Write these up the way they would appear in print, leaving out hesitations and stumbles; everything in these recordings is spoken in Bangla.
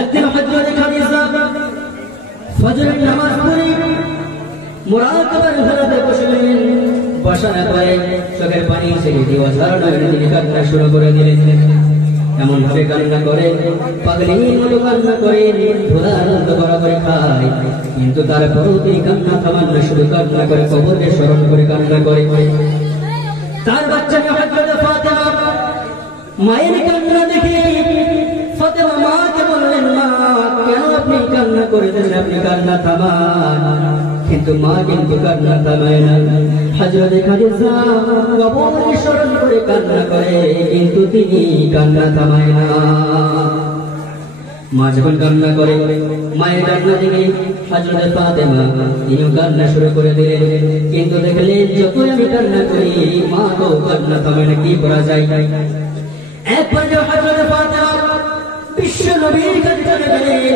একদিন হযরত খাদিজা ফজরের নামাজ পড়ে মুরাকাবার ঘরে বসলেন। বসার পরে চোখের পানি ছেড়ে দিয়ে ঝরনা তিনি কান্না শুরু করে দিলেন। এমন ভাবে কান্না করে পাগলের মতো কান্না করে, ধুলার মতো বরাবর খায়, কিন্তু তারপরও তিনি কান্না থামান না, শুধু কান্না করে কবরকে স্মরণ করে কান্না করে। তার বাচ্চাকে হযরত ফাতেমা মায়ের কান্না দেখে ফাতেমা মাকে বললেন, মা কেন আপনি কান্না করেছেন, আপনি কান্না থামান। কিন্তু মা কিন্তু কান্না থামায় না। হযরত খাদিজা কবরকে স্মরণ করে কান্না করে, কিন্তু তিনি কান্না থামায় না। মা যখন কান্না করে, মায়ের কান্না দেখে হযরত ফাতেমা তিনিও কান্না শুরু করে দিলেন। কিন্তু দেখলেন যতই আমি কান্না করি মা তো কান্না থামায় না, কি করা যায়। একবার হযরত ফাতেমা বিশ্ব নবীর কাছে চলে গেলেন।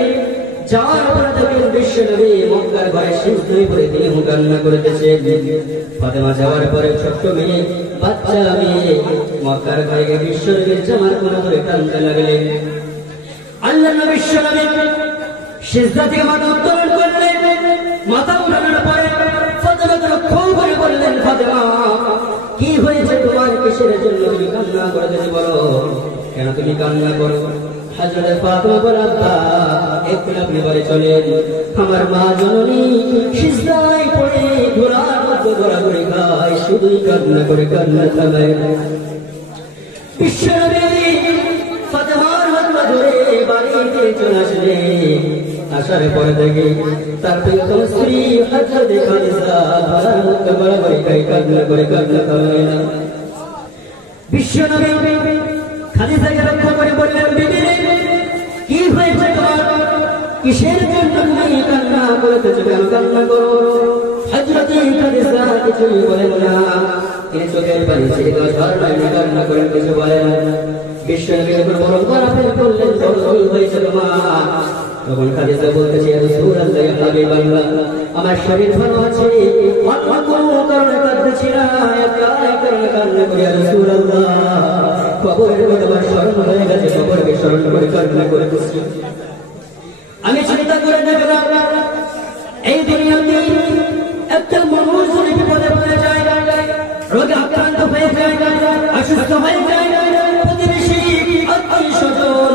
যাওয়ার পরে দেখলেন বিশ্ব নবী মক্কার ঘরে সিজদায় পড়ে তিনি কান্না করতেছেন। ফাতেমা যাওয়ার পরে ছোট্ট মেয়ে, বাচ্চা মেয়ে মক্কার ঘরে গিয়ে বিশ্ব নবীর জামার কোনা ধরে কাঁদতে লাগলেন। আল্লাহ নবী বিশ্ব নবী সিজদা থেকে মাথা উত্তোলন করলেন। মাথা উঠানোর পরে ফাতেমাকে লক্ষ্য করে বললেন, ফাতেমা কি হয়েছে তোমার, কিসের জন্য তুমি কান্না করতেছ, বলো কেন তুমি কান্না করো। হযরত ফাতেমা বলেন, আব্বা একটু আপনি বাড়ি চলেন, আমার মা জননী সিজদায় পড়ে ঘোড়ার মতো ঘোরাঘুরি খায়, শুধুই কান্না করে কান্না থামায় না। বিশ্বনবী ফাতেমার হাত ধরে বাড়িতে চলে আসলেন। আসার পরে দেখে তার প্রিয়তম স্ত্রী হযরত খাদিজা ঘোড়ার মতো ঘোরাঘুরি খায়, কান্না করে কান্না থামায় না। বিশ্বনবী খাদিজাকে লক্ষ্য করে বললেন, বিবি কি হয়েছে তোমার, কিসের জন্য তুমি কান্না করতেছ, কেন কান্না করো। হযরত খাদিজা কিছুই বলেন না, তিনি চোখের পানি ছেড়ে ঝরনায় কান্না করেন, কিছু বলেন না। বিশ্বনবীর উপর বড় বরাবর করলেন, কি হয়েছে তোমার। তখন খাদিজা বলতেছে, ইয়া রাসূলুল্লাহ ইয়া হাবিবাল্লাহ, আমার শরীর ভালো আছে, অন্য কোনো কারণে কাঁদতেছি না, একাই কারণে কান্না করি। ইয়া রাসূলুল্লাহ কবরের কথা আমার স্মরণ হয়ে গেছে, কবরকে স্মরণ করে কান্না করে বসছি। আমি চিন্তা করে দেখলাম এই দুনিয়াতে একটা মানুষ যদি বিপদে পড়ে যায়, রোগে আক্রান্ত হয়ে যায়, অসুস্থ হয়ে যায়, প্রতিবেশী আত্মীয় স্বজন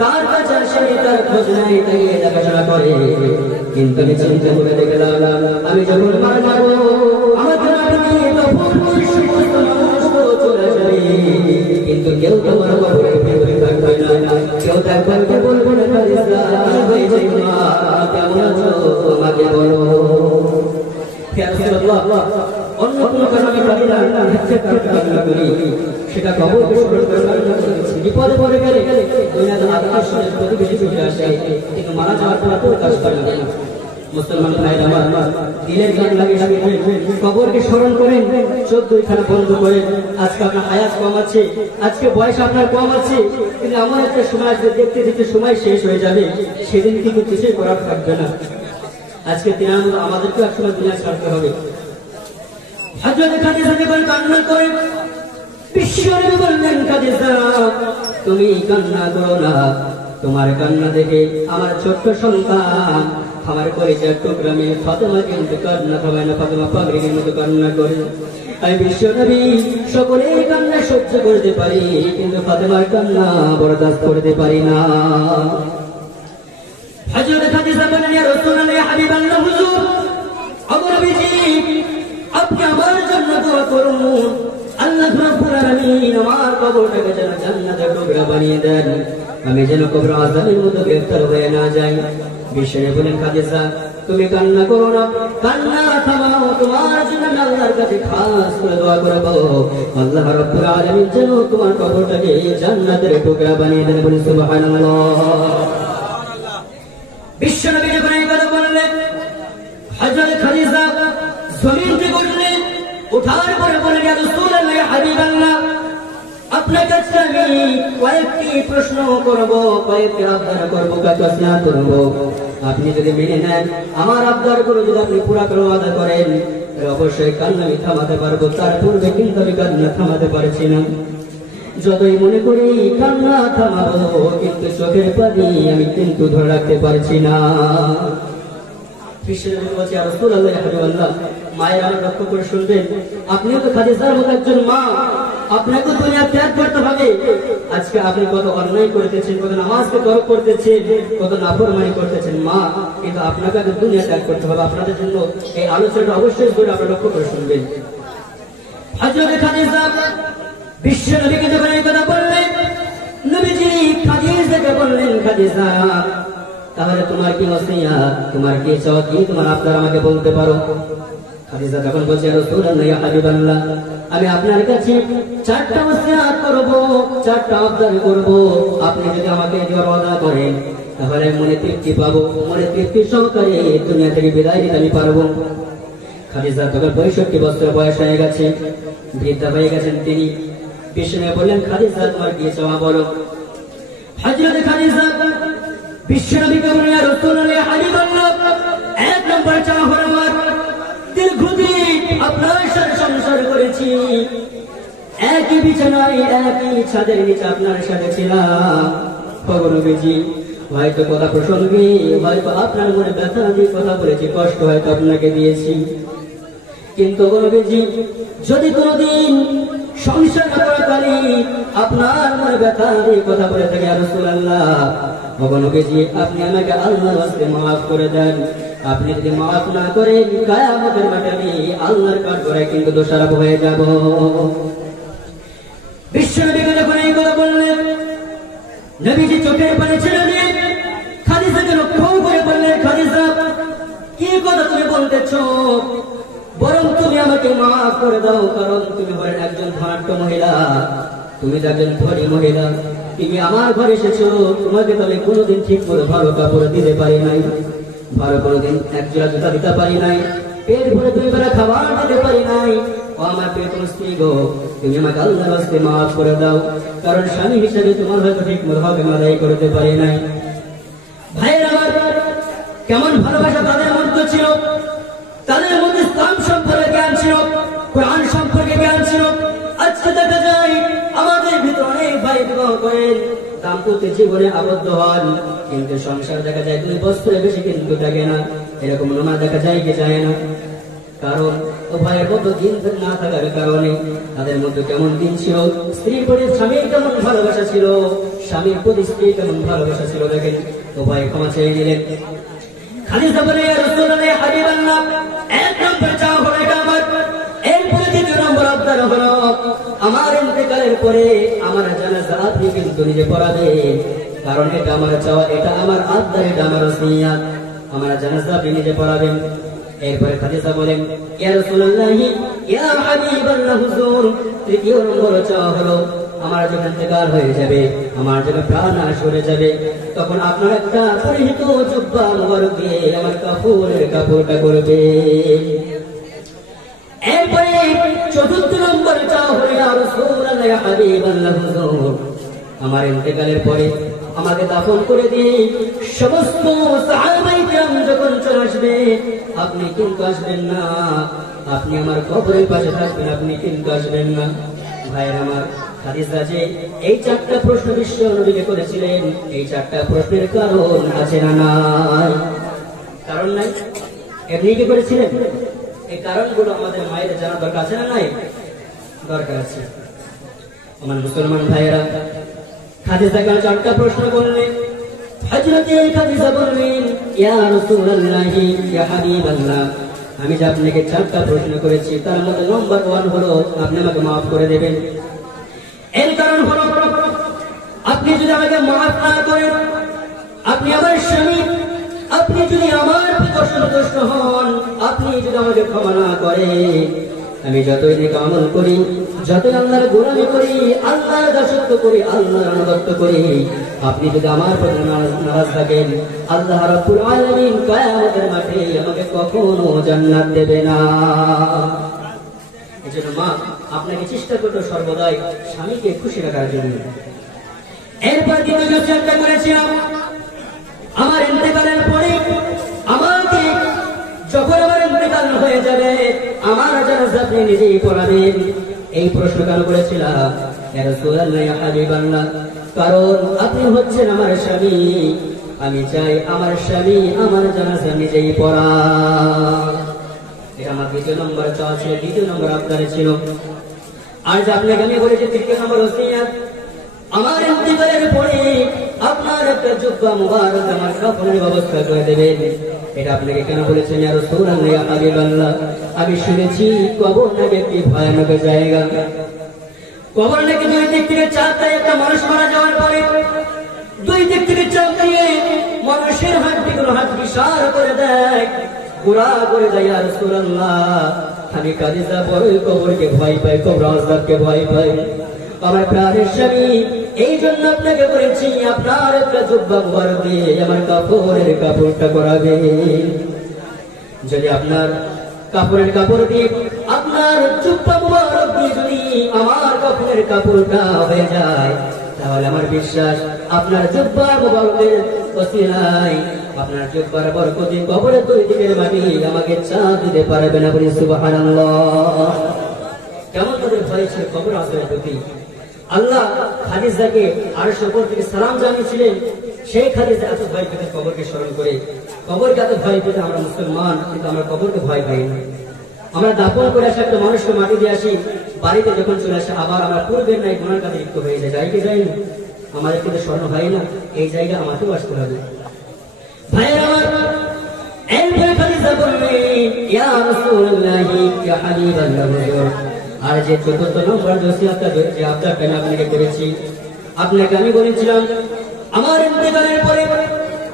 তার কাছে আসে, তার খোঁজ নেয়, তাকে দেখাশোনা করে। কিন্তু আমি চিন্তা করে দেখলাম আমি যখন মারা যাবো আমাদের সমস্ত মানুষ চলে যাবে, কিন্তু কেউ তোমার কবরে ভেতরে থাকবে না, কেউ দেখবে বলবো না খাদিজা কি হয়েছে মা, কেমন আছো আমাকে বলো। ইয়া রাসূলুল্লাহ অন্য কোনো কারণে পারি না, কান্না করি, সেটা কবরকে স্মরণ করে কান্না করেছি। বিপদে পড়ে গেলে দুনিয়াতে আত্মীয় প্রতিবেশী চলে আসে, কিন্তু মারা যাওয়ার পর তো কাজ করে না। মুসলমান ভাইরা আমার দিলের গান লাগিয়ে কবরকে স্মরণ করেন, 14 খানা বন্ধ করেন। আজকে আপনার হায়াত কম আছে, আজকে বয়স আপনার কম আছে, কিন্তু আমার একটা সময় আসবে দেখতে দেখতে সময় শেষ হয়ে যাবে, সেদিন কিন্তু কিছুই করার থাকবে না। আজকে আমাদেরকে একসময় দুনিয়া ছাড়তে হবে। হযরত খাদিজা যখন কান্না করেন, বিশ্বনবী বললেন, খাদিজা তুমি কান্না করো না, তোমার কান্না দেখে আমার ছোট্ট সন্তান আমার কলিজার টুকরা মেয়ে ফাতেমা কিন্তু কান্না থামায় না, ফাতেমা পাগড়ির মতো কান্না করে। আমি বিশ্বনবী সকলের কান্না সহ্য করতে পারি, কিন্তু ফাতেমার কান্না বরদাস্ত করতে পারি না। হযরত খাদিজা বলেন, ইয়া রাসূলুল্লাহ ইয়া হাবিবাল্লাহ, হুজুর নবীজি আপনি আমার জন্য দোয়া করুন, আল্লাহ রাব্বুল আলামিন আমার কবরটাকে যেন জান্নাতের টুকরা বানিয়ে দেন, আমি যেন কবর আযাবের মতো গ্রেফতার হয়ে না যাই। বিশ্বনবী বলেন, খাদিজা তুমি কান্না করো না, কান্না থামাও, তোমার জন্য আল্লাহর কাছে খাস করে দোয়া করব, আল্লাহ রাব্বুল আলামিন যেন তোমার কবরটাকে জান্নাতের টুকরা বানিয়ে দেন। বলি সুবহানাল্লাহ। বিশ্বনবী যখন এই কথা বললেন, হযরত খাদিজা জমিন থেকে উঠলেন, উঠার পরে বলেন, ইয়া রাসূলুল্লাহ ইয়া হাবিবাল্লাহ, আপনার কাছে আমি কয়েকটি প্রশ্ন করব, কয়েকটি আবদার করব, কাজনা করব, আপনি যদি মেনে নেন আমার আবদার গুলো যদি আপনি পুরা করে আদা করেন অবশ্যই কান্না আমি থামাতে পারবো, তার পূর্বে কিন্তু আমি কান্না থামাতে পারছি না। যতই মনে করি কান্না থামাবো, কিন্তু চোখের পানি আমি কিন্তু ধরে রাখতে পারছি না। মায়ের আমার লক্ষ্য করে শুনবেন, আপনিও তো খাদিজার মতো একজন মা, আপনাকে দুনিয়া ত্যাগ করতে হবে। আজকে আপনি কত অন্যায় করতেছেন, কত নামাজকে তরক করতেছেন, কত নাফরমানি করতেছেন মা, কিন্তু আপনাকে দুনিয়া ত্যাগ করতে হবে। আপনাদের জন্য এই আলোচনাটা অবশ্যই করে আপনারা লক্ষ্য করে শুনবেন। হযরত খাদিজা বিশ্ব নবীকে যখন এই কথা বললেন, নবীজি খাদিজাকে বললেন, খাদিজা তাহলে তোমার কি ওসিয়ত, তোমার কি চাওয়া, কি তোমার আবদার আমাকে বলতে পারো? খাদিজা তখন বলছে, রাসূলুল্লাহ ইয়া হাবিবাল্লাহ, আমি আপনার কাছে 4টা ওসিয়ত করব, 4টা আবদার করব। আপনি যদি আমাকে ওয়াদা করেন তাহলে মনে তৃপ্তি পাবো, মনে তৃপ্তি সহকারে দুনিয়া থেকে বিদায় নিতে আমি পারবো। খাদিজা তখন 65 বছর বয়স হয়ে গেছে, বৃদ্ধা হয়ে গেছেন তিনি। বিষ্ণু বললেন, খাদিজা তোমার কি চাওয়া বলো? হযরত খাদিজা বিশ্বনবীকে বললেন, ইয়া রাসূলুল্লাহ ইয়া হাবিবাল্লাহ, 1 নম্বর চাওয়া হলো আমার দীর্ঘদিন আপনার সাথে সংসার করেছি, একই বিছানায় একই ছাদের নিচে আপনার সাথে ছিলাম। নবীজি হয়তো কথা প্রসঙ্গে হয়তো আপনার মনে ব্যথা দিয়ে কথা বলেছি, কষ্ট হয়তো আপনাকে দিয়েছি, কিন্তু নবীজি যদি কোনদিন সংসার করাকালী আপনার মনে ব্যথা দিয়ে কথা বলে থাকে, ইয়া রাসূলুল্লাহ নবীজি আপনি আমাকে আল্লাহর ওয়াস্তে মাফ করে দেন। আপনি যদি মাফ না করেন কিয়ামতের মাঠে আমি আল্লাহর কাঠগড়ায় কিন্তু দোষারোপ হয়ে যাব। বিশ্বনবীকে যখন এই কথা বললেন, নবীজি চোখের পানি ছেড়ে দিয়ে খাদিজাকে লক্ষ্য করে বললেন, খাদিজা কি কথা তুমি বলতেছো? বরং তুমি আমাকে মাফ করে দাও, কারণ তুমি হলেন একজন ধনাঢ্য মহিলা, তুমি একজন ধনী মহিলা, তুমি আমার ঘরে এসেছো, তোমাকে তবে কোনোদিন ঠিক করে ভালো কাপড় দিতে পারি নাই, ভালো কোনোদিন একজোড়া জুতা দিতে পারি নাই, পেট ভরে 2 বেলা খাবার দিতে পারি নাই। ও আমার প্রিয় স্ত্রী গো, তুমি আমাকে আল্লাহর ওয়াস্তে মাফ করে দাও, কারণ স্বামী হিসেবে তোমার হয়তো ঠিক মতো হক আদায় করতে পারি নাই। ভাইয়ের আমার, কেমন ভালোবাসা তাদের মধ্যে ছিল, তাদের মধ্যে ইসলাম সম্পর্কে জ্ঞান ছিল, কোরআন সম্পর্কে জ্ঞান ছিল। আজকে দেখা যায় আমাদের ভিতরে অনেক ভাই বিবাহ করেন, দাম্পত্য জীবনে আবদ্ধ হন, কিন্তু সংসার দেখা যায় 2 বছরের বেশি কিন্তু থাকে না, এরকম নামা দেখা যায় কি যায় না। কারণ ও ভাইয়ের মতো দিন না থাকার কারণে তাদের মধ্যে কেমন দিন ছিল, স্ত্রীর প্রতি স্বামীর কেমন ভালোবাসা ছিল, স্বামীর প্রতি স্ত্রীর কেমন ভালোবাসা ছিল, দেখেন ও ভাই ক্ষমা চেয়ে নিলেন। খাদিজা বলে, ইয়া রাসূলুল্লাহ ইয়া হাবিবাল্লাহ, 1 নম্বর চাওয়া হলো এটা আমার। এরপরে 2 নম্বর আবদার হলো, আমার ইন্তেকালের পরে আমার জানাজা আপনি কিন্তু নিজে পড়াবেন, কারণ এটা আমার চাওয়া, এটা আমার আবদার, এটা আমার ওসিয়ত, আমার জানাজা আপনি নিজে পড়াবেন। এরপরে খাদিজা বলেন, ইয়া রাসূলুল্লাহ ইয়া হাবিবাল্লাহ হুজুর, 3 নম্বর চাওয়া হলো, আমার যখন ইন্তেকাল হয়ে যাবে, আমার যখন প্রাণ নাশ হয়ে যাবে, তখন আপনার একটা পরিহিত জুব্বা মুবারক দিয়ে আমার কাপড়ের কাপড়টা করবে। এরপরে 4 নম্বর চাওয়া হলো, ইয়া রাসূলুল্লাহ ইয়া হাবিবাল্লাহ হুজুর, আমার ইন্তেকালের পরে আমাকে দাফন করে দিয়ে সমস্ত সাহাবায়ে কিরাম যখন চলে আসবে, আপনি কিন্তু আসবেন না, আপনি আমার কবরের পাশে থাকবেন, আপনি কিন্তু আসবেন না। ভাইয়ের আমার, খাদিজা যে এই 4টা প্রশ্ন বিশ্ব নবীকে করেছিলেন, এই 4টা প্রশ্নের কারণ আছে না নাই? কারণ নাই? এমনি কি করেছিলেন? এই কারণগুলো আমাদের মায়ের জানা দরকার আছে না নাই? দরকার আছে। আমার মুসলমান ভাইয়েরা, খাদিজাকে 4টা প্রশ্ন করলেন। হযরত খাদিজা বললেন, ইয়া রাসূলুল্লাহ ইয়া হাবিবাল্লাহ, আমি যে আপনাকে 4টা প্রশ্ন করেছি তার মধ্যে নম্বর 1 হলো আপনি আমাকে মাফ করে দেবেন। এর কারণ হলো, আপনি যদি আমাকে মাফ না করেন, আপনি আমার স্বামী, আপনি যদি আমার প্রতি সন্তুষ্ট হন, আপনি যদি আমাকে ক্ষমা না করেন, আমি যতই নেক আমল করি, যতই আল্লাহর গোলামি করি, আল্লাহর দাসত্ব করি, আল্লাহর আনুগত্য করি, আপনি যদি আমার প্রতি নারাজ থাকেন, আল্লাহ রাব্বুল আলামিন কিয়ামতের মাঠে আমাকে কখনো জান্নাত দেবে না। এজন্য মা, আপনাকে চেষ্টা করতে সর্বদাই স্বামীকে খুশি রাখার জন্য। এরপর দ্বিতীয় চেষ্টা করেছিলাম, আমার ইন্তেকালের পরে আমাকে যখন আমার ইন্তেকাল হয়ে যাবে, আমার জানাজা আপনি নিজেই পড়াবেন। এই প্রশ্ন কেন করেছিলাম? ইয়া রাসূলুল্লাহ ইয়া হাবিবাল্লাহ, কারণ আপনি হচ্ছেন আমার স্বামী, আমি চাই আমার স্বামী আমার জানাজা নিজেই পড়া। এটা আমার দ্বিতীয় নম্বর চাওয়া ছিল, দ্বিতীয় নম্বর আবদার ছিল। আজ আপনাকে আমি বলেছি তৃতীয় নম্বর ওসিয়ত, আমার ইন্তিকালের পরে আপনার একটা জুব্বা মুবারক আমার কাফনের ব্যবস্থা করে দেবেন। এটা আপনাকে কেন বলেছেন ইয়া রাসূলুল্লাহ ইয়া হাবিবাল্লাহ? আমি শুনেছি কবর নাকি একটি ভয়ানক জায়গা। কবর নাকি দুই দিক থেকে চাপতে একটা মানুষ মারা যাওয়ার পরে দুই দিক থেকে চাপ দিয়ে মানুষের হাড্ডিগুলো হাত বিশাল করে দেয়, গুড়া করে দেয়। ইয়া রাসূলুল্লাহ, আমি কাদিজা বড়ই কবরকে ভয় পাই, কবর আযাবকে ভয় পাই। আমার প্রাণের স্বামী, এই জন্য আপনাকে বলেছি আপনার একটা জুব্বা মুবারক দিয়ে আমার কাপড়ের কাপড়টা করাবে। যদি আপনার কাপড়ের কাপড় দিয়ে আপনার জুব্বা মুবারক দিয়ে যদি আমার কাপড়ের কাপড়টা হয়ে যায়, তাহলে আমার বিশ্বাস আপনার জুব্বা মুবারকের ওসিলায় আপনার জুব্বার বরকতে কবরের দুই দিকের মাটি আমাকে চাপ দিতে পারবে না। বলি সুবহানাল্লাহ। কেমন তাদের ভয় ছিল কবর আযাবের প্রতি। আল্লাহ খাদিজাকে আরশ উপর থেকে সালাম জানিয়েছিলেন, সেই খাদিজা এত ভয় পেতে কবরকে স্মরণ করে। কবরকে এত ভয় পেতে আমরা মুসলমান, কিন্তু আমরা কবরকে ভয় পাই না। আমরা দাফন করে আসে একটা মানুষকে মাটি দিয়ে আসি, বাড়িতে যখন চলে আসে আবার আমরা পূর্বের নাই গুনার কাছে লিপ্ত হয়ে যায়। যাই কি যাই না, আমাদের কিন্তু স্মরণ হয় না। এই জায়গা আমাকেও আসতে হবে। ভাইয়ের আমার, এরপরে খাদিজা বললেন ইয়া রাসূলুল্লাহ ইয়া হাবিবাল্লাহ। আর যে চতুর্থ নম্বর ওসিয়তটা যে আবদারটা আমি আপনাকে করেছি, আপনাকে আমি বলেছিলাম আমার ইন্তেকালের পরে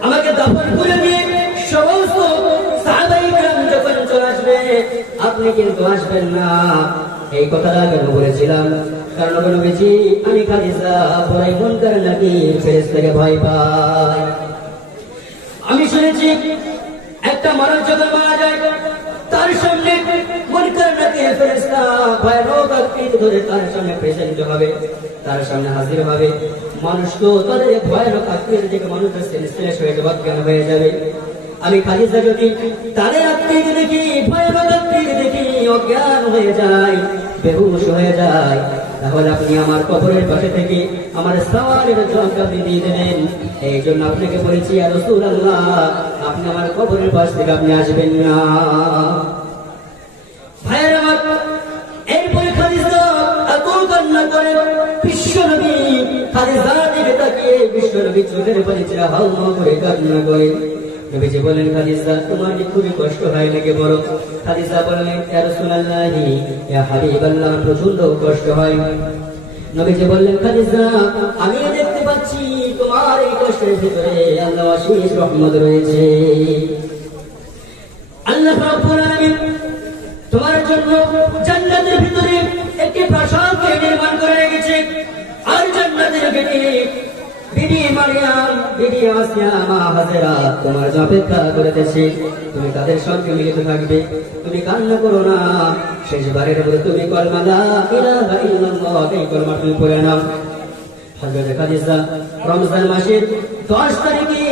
আমাকে দাফন করে দিয়ে সমস্ত সাহাবায়ে কেরাম যখন চলে আসবে আপনি কিন্তু আসবেন না। এই কথাটা কেন বলেছিলাম? কারণ নবীজি, আমি খাদিজা বড়ই মুনকার নাকির ফেরেশতাকে ভয় পাই। আমি শুনেছি একটা মানুষ যখন মারা যায় তার সামনে মুনকার নাকির ফেরেশতা ভয়ানক আকৃতি ধরে তার সামনে প্রেজেন্ট হবে, তার সামনে হাজির হবে। মানুষ তো তাদের ভয়ানক আকৃতি দেখে মানুষের সেন্সলেস হয়ে যাবে, অজ্ঞান হয়ে যাবে। আমি খাদিজা যদি তাদের আকৃতি দেখি, ভয়ানক আকৃতি দেখি অজ্ঞান হয়ে যায়, বেহুশ হয়ে যায়, তাহলে আপনি আমার কবরের পাশে থেকে আমার সওয়ালের জবাব আপনি দিয়ে দেবেন। এই জন্য আপনাকে বলেছি ইয়া রাসূলুল্লাহ, আপনি আমার কবরের পাশ থেকে আপনি আসবেন না। ভাইয়ের আমার, এরপরে খাদিজা এত কান্না করে বিশ্বনবী খাদিজার দিকে তাকিয়ে বিশ্বনবী চোখের পানি ছেড়ে হাউ হাউ করে কান্না করে। নবীজি বলেন খাদিজা, তোমার কি খুবই কষ্ট হয় নাকি? বড়। খাদিজা বললেন ইয়া রাসূলুল্লাহ ইয়া হাবিবাল্লাহ, প্রচন্ড কষ্ট হয়। নবীজি বললেন খাদিজা, আমি দেখতে পাচ্ছি তোমার এই কষ্টের ভিতরে আল্লাহর অশেষ রহমত রয়েছে। আল্লাহ রাব্বুল আলামিন তোমার জন্য জান্নাতের ভিতরে একটি প্রাসাদ নির্মাণ করে রেখেছে। আর জান্নাতের গেটে বিবি মারিয়াম, বিবি আসিয়া, মা হাজেরা তোমার জন্য অপেক্ষা করতেছে। তুমি তাদের সঙ্গে মিলিত থাকবে, তুমি কান্না করো না। শেষবারের মতো তুমি কলমা লা ইলাহা ইল্লাল্লাহ এই কলমা তুমি পড়ে নাও। হযরত খাদিজা রমজান মাসের 10 তারিখে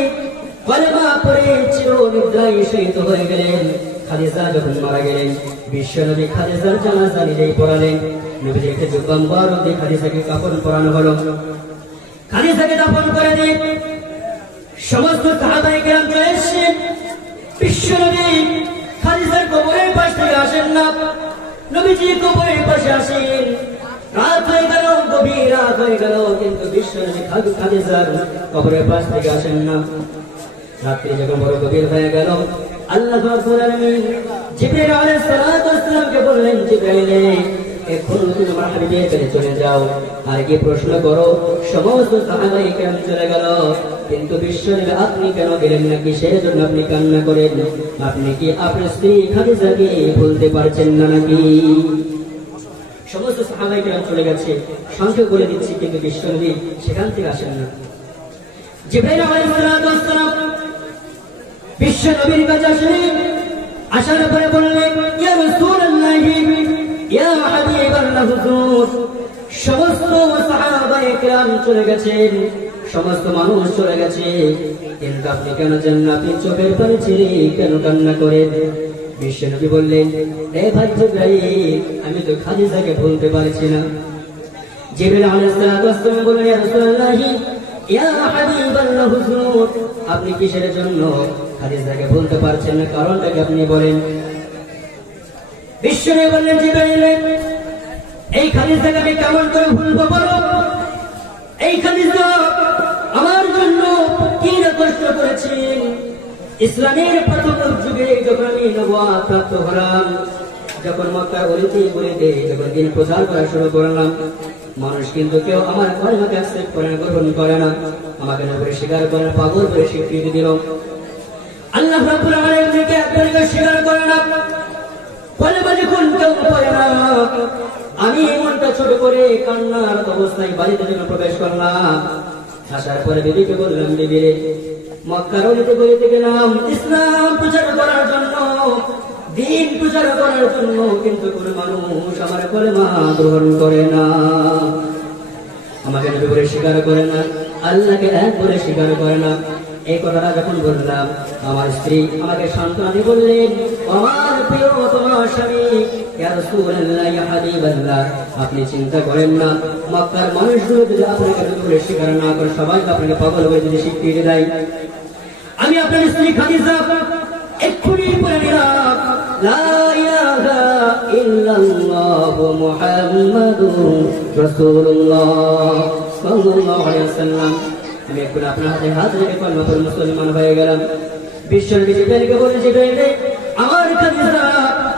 কলমা পড়ে চিরনিদ্রায় শয়িত হয়ে গেলেন। খাদিজা যখন মারা গেলেন, বিশ্বনবী খাদিজার জানাজা নিজেই পড়ালেন। নবীজিকে জুব্বা মুবারক দিয়ে খাদিজাকে কাফন পরানো হলো। খাদিজাকে দাফন করে দিয়ে সমস্ত সাহাবায়ে কেরাম চলে এসেছেন। বিশ্বনবী খাদিজার কবরের পাশ থেকে আসেন না, নবীজি কবরের পাশে আসেন। রাত হয়ে গেল, গভীর রাত হয়ে গেল, কিন্তু বিশ্বনবী খাদিজার কবরের পাশ থেকে আসেন না। রাত্রি যখন বড় গভীর হয়ে গেল, আল্লাহ রাব্বুল আলামিন জিবরাইল আলাইহিস সালাতু ওয়াস সালামকে বললেন, জিবরাইল এখন তুমি আমার হাবিবের কাছে চলে যাও, আর কি প্রশ্ন করো। সমস্ত সাহাবায়ে কেরাম চলে গেল, কিন্তু বিশ্বনবী আপনি কেন গেলেন না? কিসের জন্য আপনি কান্না করেন? আপনি কি আপনার স্ত্রী খাদিজাকে ভুলতে পারছেন না নাকি? সমস্ত সাহাবায়ে কেরাম চলে গেছে, সংখ্যা বলে দিচ্ছি, কিন্তু বিশ্বনবী সেখান থেকে আসেন না। জিবরাইল আলাইহিস সালাতু ওয়াস সালাম বিশ্বনবীর কাছে আসলেন। আসার পরে বললেন ইয়া রাসূলুল্লাহ ইয়া হাবিবাল্লাহ হুজুর। সমস্ত সাহাবায়ে কেরাম চলে গেছেন, সমস্ত মানুষ চলে গেছে, কিন্তু আপনি কেন জানেন? আপনি চোখের পানি ছেড়ে কেন কান্না করেন? বিশ্বনবী বললেন, এ ভাই জিবরাইল, আমি তো খাদিজাকে ভুলতে পারছি না। জিবরিল আলাইহিস সালাতু ওয়াস সালাম বললেন, ইয়া রাসূলুল্লাহ ইয়া হাবিবাল্লাহ হুজুর, আপনি কিসের জন্য খাদিজাকে বলতে পারছেন না, কারণটা কি আপনি বলেন। বিশ্বনবী বললেন, জিবরিল এই খাদিজাকে আমি কেমন করে ভুলবো বলো, এই খাদিজা আমার জন্য কি না কষ্ট করেছেন। ইসলামের প্রথম যুগে যখন আমি নবুয়ত প্রাপ্ত হলাম, যখন মক্কার অলিতে গলিতে যখন দিন প্রচার করা শুরু করলাম, মানুষ কিন্তু কেউ আমার কলেমাকে অ্যাকসেপ্ট করে না, গ্রহণ করে না, আমাকে নবী স্বীকার করে না, পাগল করে স্বীকৃতি দিল। আল্লাহ রাব্বুল আলামিনকে একবারও স্বীকার করে না, কলেমা যখন কেউ পড়ে না, আমি মনটা ছোট করে কান্নার অবস্থায় বাড়িতে যখন প্রবেশ করলাম, আসার পরে বিবিকে বললাম, বিবি রে, মক্কার অলিতে গলিতে গেলাম ইসলাম প্রচার করার জন্য, দিন প্রচার করার জন্য, কিন্তু কোন মানুষ আমার কলেমা গ্রহণ করে না, আমাকে নবী বলে স্বীকার করে না, আল্লাহকে এক বলে স্বীকার করে না। এই কথাটা যখন বললাম, আমার স্ত্রী আমাকে সান্ত্বনা দিয়ে বললেন, আমার প্রিয় তোমার স্বামী, ইয়া রাসূলুল্লাহ ইয়া হাবিবাল্লাহ, আপনি চিন্তা করেন না, মক্কার মানুষগুলো যদি আপনাকে নবী বলে স্বীকার না করে, সবাই আপনাকে পাগল বলে যদি স্বীকৃতি দেয়, আমি আপনার স্ত্রী খাদিজা এক্ষুনি বলে নিলাম, লা ইলাহা ইল্লাল্লাহ মুহাম্মাদুর রাসূলুল্লাহ সাল্লাল্লাহু আলাইহি ওয়াসাল্লাম। আমি এখন আপনার হাতে হাত রেখে কলেমা পড়ে মুসলমান হয়ে গেলাম। বিশ্বনবী জিবরাইলকে বলে, জিবরাইল আমার খাদিজা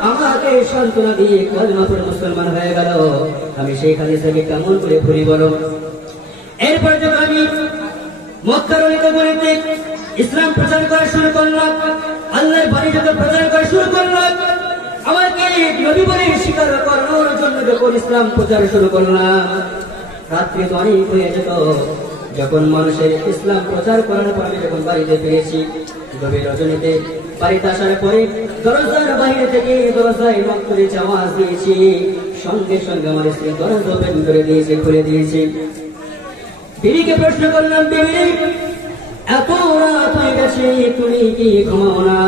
আমাকে সান্ত্বনা দিয়ে কলেমা পড়ে মুসলমান হয়ে গেল, আমি সেই খাদিজাকে কেমন করে ভুলি বলো। এরপর যখন আমি মক্কার অলিতে গলিতে ইসলাম প্রচার করা শুরু করলাম, আল্লাহর বাণী যখন প্রচার করা শুরু করলাম, আমাকে নবী বলে স্বীকার করানোর জন্য যখন ইসলাম প্রচার শুরু করলাম, রাত্রি তো অনেক হয়ে যেত। যখন মানুষের ইসলাম প্রচার করার পর আমি যখন বাড়িতে ফিরেছি, গভীর রজনীতে বাড়িতে আসার পরে দরজার বাইরে থেকে দরজায় নক করেছে, আওয়াজ দিয়েছি, সঙ্গে সঙ্গে আমার স্ত্রী দরজা ওপেন করে দিয়েছে, খুলে দিয়েছে। বিবিকে প্রশ্ন করলাম, বিবি এত রাত হয়ে গেছে, তুমি কি ঘুমাও না?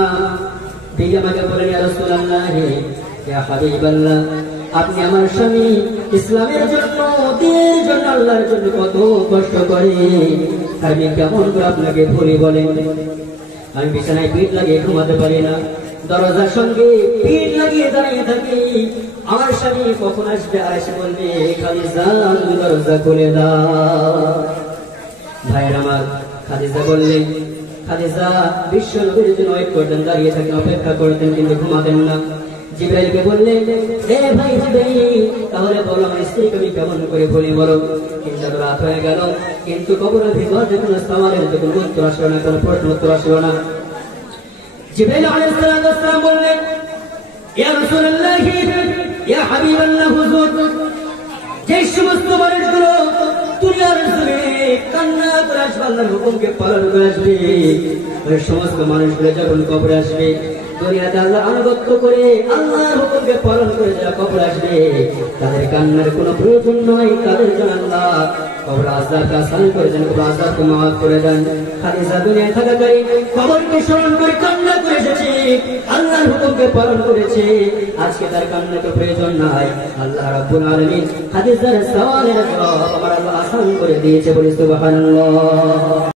বিবি আমাকে বলেন, ইয়া রাসূলুল্লাহ ইয়া হাবিবাল্লাহ, আপনি আমার স্বামী ইসলামের জন্য, দিনের জন্য, আল্লাহর জন্য কত কষ্ট করে, আমি কেমন করে আপনাকে ভুলি বলেন। আমি বিছানায় পিঠ লাগিয়ে ঘুমাতে পারি না, দরজার সঙ্গে পিঠ লাগিয়ে দাঁড়িয়ে থাকি, আমার স্বামী কখন আসবে আর এসে বলবে, খাদিজা দরজা খুলে দাও। ভাইয়ের আমার, খাদিজা বললেন, খাদিজা বিশ্ব নবীর জন্য ওয়েট করতেন, দাঁড়িয়ে থাকেন, অপেক্ষা করতেন, কিন্তু ঘুমাতেন না। জিবরাইলকে বললেন, এ ভাই জিবরাইল, তাহলে বলো আমার স্ত্রীকে আমি কেমন করে ভুলি বলো। কিন্তু রাত হয়ে গেল, কিন্তু কবরের ভিতর যে কোনো সওয়ালের যে কোনো উত্তর আসলো না, কোনো প্রশ্ন উত্তর আসলো না। জিবরাইল আলাইহিস সালাম বললেন, ইয়া রাসূলুল্লাহ ইয়া হাবিবাল্লাহ হুজুর, যে সমস্ত মানুষগুলো দুনিয়ার জমিনে কান্না করে আসবে, আল্লাহর হুকুমকে পালন করে আসবে, ওই সমস্ত মানুষগুলো যখন কবরে আসবে, দুনিয়াতে আল্লাহর আনুগত্য করে আল্লাহর হুকুমকে পালন করে যারা কবরে আসবে, তাদের কান্নার কোনো প্রয়োজন নয়, তাদের জন্য আল্লাহ কবর আযাবকে আসান করে দেন, কবর আযাবকে মাফ করে দেন। খাদিজা দুনিয়ায় থাকাকালীন কবরকে স্মরণ করে কান্না করে এসেছে, আল্লাহর হুকুমকে পালন করেছে, আজকে তার কান্নার প্রয়োজন নাই। আল্লাহ রাব্বুল আলামিন খাদিজার সওয়ালের জবাব আমার আল্লাহ আসান করে দিয়েছে, বলি সুবহানাল্লাহ।